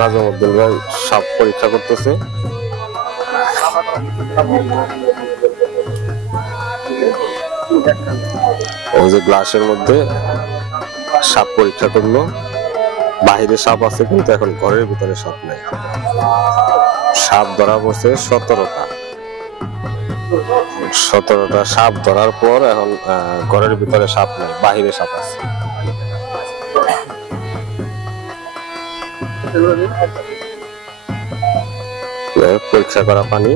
নাজমুদ্দিন ভাই সাপ পরীক্ষা করতেছে। ওই যে গ্লাসের মধ্যে সাপ পরীক্ষা করলো, বাহিরে সাপ আছে কিন্তু এখন ঘরের ভিতরে সাপ নেই। সাপ ধরা পড়ছে 17টা সাপ ধরার পর এখন ঘরের ভিতরে সাপ নেই, বাহিরে সাপ আছে। পরীক্ষা করা পানি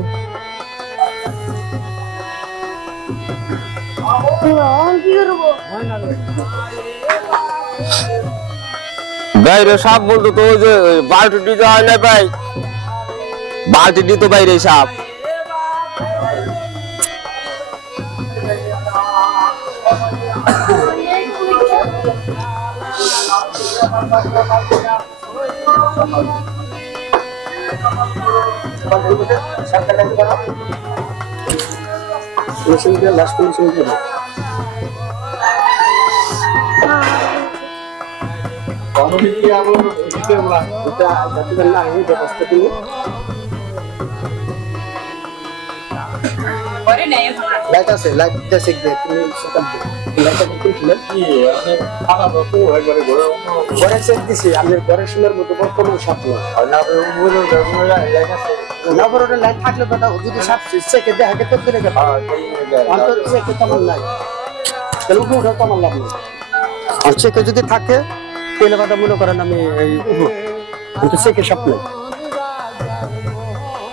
বাইরে সাপ বলতো তো ওই যে বালতি হয় না ভাই, বালতি তো বাইরে সাপ। লাইট আছে, লাইট দেশে তুমি ঘরে চেক দিছি, আমি ঘরের সময়ের মতো কোনো সাপ লাইট থাকলে যদি সাপ চেকে দেখে তো ফিরে গেল চেকে তেমন নাই, তাহলে উঠে উঠে তেমন লাভ নেই। আর চেকে যদি থাকে তাহলে কথা মনে করেন আমি এই কিন্তু চেকে সাপ নেই,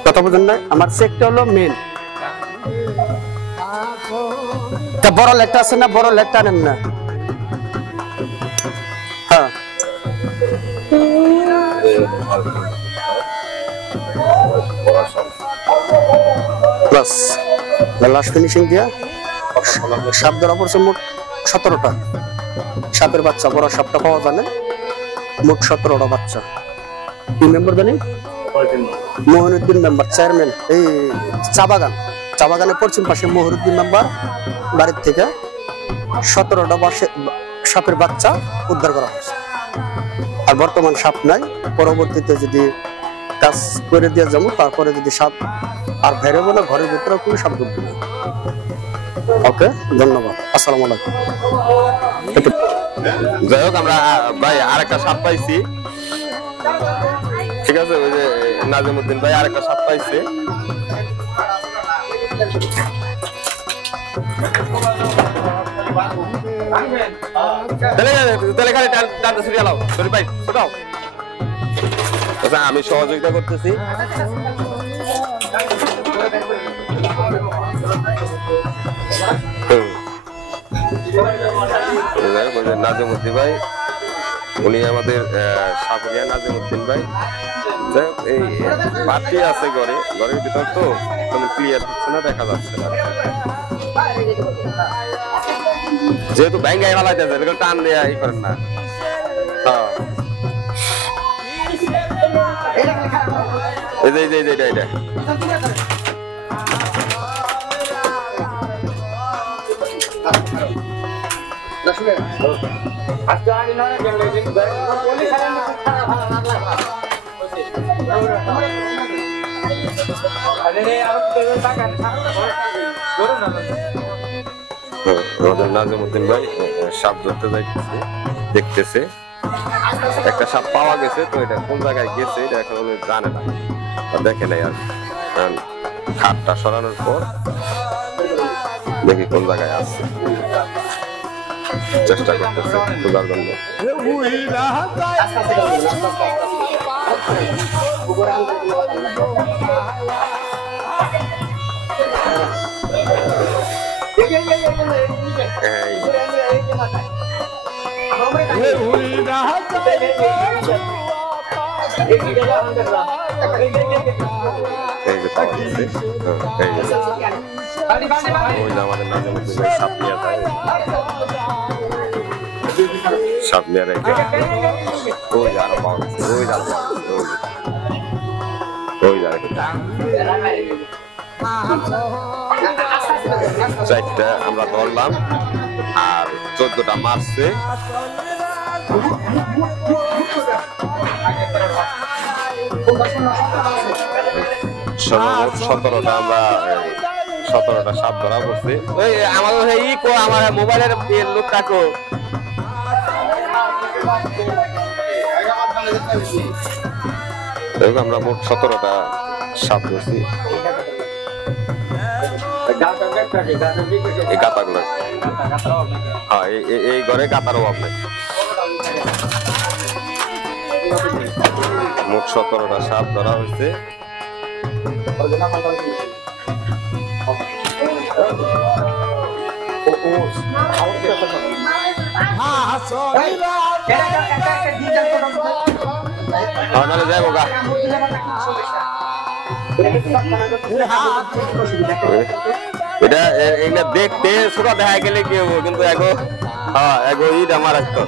কথা বোঝেন না? আমার চেকটা হলো মেন। বড় লাইটটা আছে না, বড় লাইটটা আনেন না। হ্যাঁ বাস লাস্ট ফিনিশিং দিয়া সাপ ধরা পড়ছে মোট 17টা সাপের বাচ্চা। বড় সাপটা পাওয়া যায় না, মোট 17টা বাচ্চা। কি মেম্বার জানি? মহিনুদ্দিন মেম্বার, চেয়ারম্যান এই চা বাগানের পশ্চিম পাশে মহিনুদ্দিন মেম্বার বাড়ির থেকে 17টা সাপের বাচ্চা উদ্ধার করা হয়েছে। আর বর্তমান সাপ নাই, পরবর্তীতে যদি কাজ করে দিয়ে যাবো, তারপরে যদি সাপ আর বেরোবো না, ঘরের ভিতরে কোনো সাপ ঢুকবে না। ওকে, ধন্যবাদ, আসসালামু আলাইকুম। যাই হোক, আমরা ভাই আরেকটা সাপ পাইছি, ঠিক আছে? ওই যে নাজিমুদ্দিন ভাই আরেকটা সাপ পাইছে। আমি সহযোগিতা করতেছি। নাজিমুদ্দিন ভাই উনি আমাদের সাপুরিয়া নাজিমুদ্দিন ভাই। এই বাতি আছে ঘরের ভিতর, তো তেমন ক্লিয়ার হচ্ছে না, দেখা যাচ্ছে না। যেহেতু ব্যাঙ্গাই ফালাইতেছে, টান দেয়া ই করেন না। এটা আমাদের নাজিমুদ্দিন ভাই সাপ ধরতে যাইতেছে, দেখতেছে একটা সাপ পাওয়া গেছে, তো এটা কোন জায়গায় গেছে এটা এখন উনি জানে না, দেখে নাই। আর খাটটা সরানোর পর দেখি কোন জায়গায় আছে, চেষ্টা করতেছে খোঁজার জন্য। সাপ নিয়ে রেখে চারটা আমরা ধরলাম, আর 14টা মারছে। সর্বমোট 17টা আমরা 17টা সাপ ধরা পড়ছি। ওই আমাদের ই কো আমার মোবাইলের লোক কাকো দেখো আমরা মোট 17টা সাপ ধরছি। এই গাতাগুলো হ্যাঁ এই ঘরে গাতার অভাব নেই। মোট 17টা সাপ ধরা হয়েছে। যাবো গা এটা এগুলা দেখতে ছোট দেখা গেলে কি হবো, কিন্তু এগো হ্যাঁ এগো ঈদ আমার একটা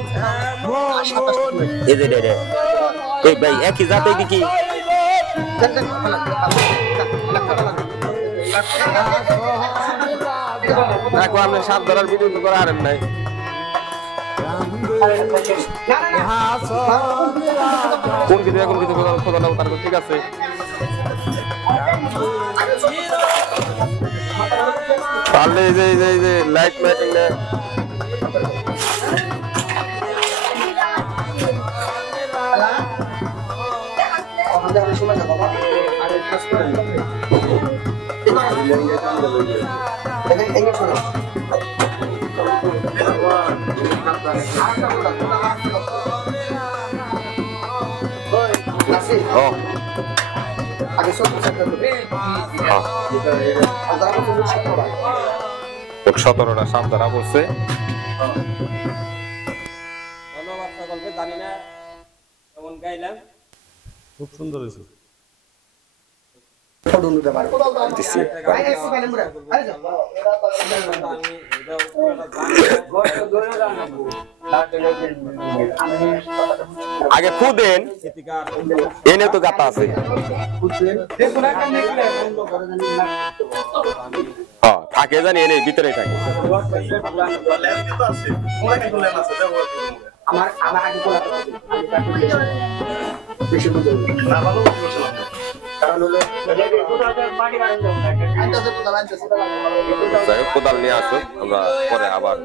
এই ভাই একই জাতে কি দেখো আপনি সাপ ধরার ভিডিও করে আরেন নাই। কোন কিছু এখন কিছু খোঁজা নেবো তার ঠিক আছে। পারলে এই যে লাইট লাইটিং মোট 17টা সাপ ধরা পড়ছে। খুব সুন্দর হয়েছে। আগে খুদেন এনে তো গাতা আছে। হ্যাঁ থাকে জানি এনে ভিতরে থাকে। কোদাল নিয়ে আসো, আমরা পরে আবার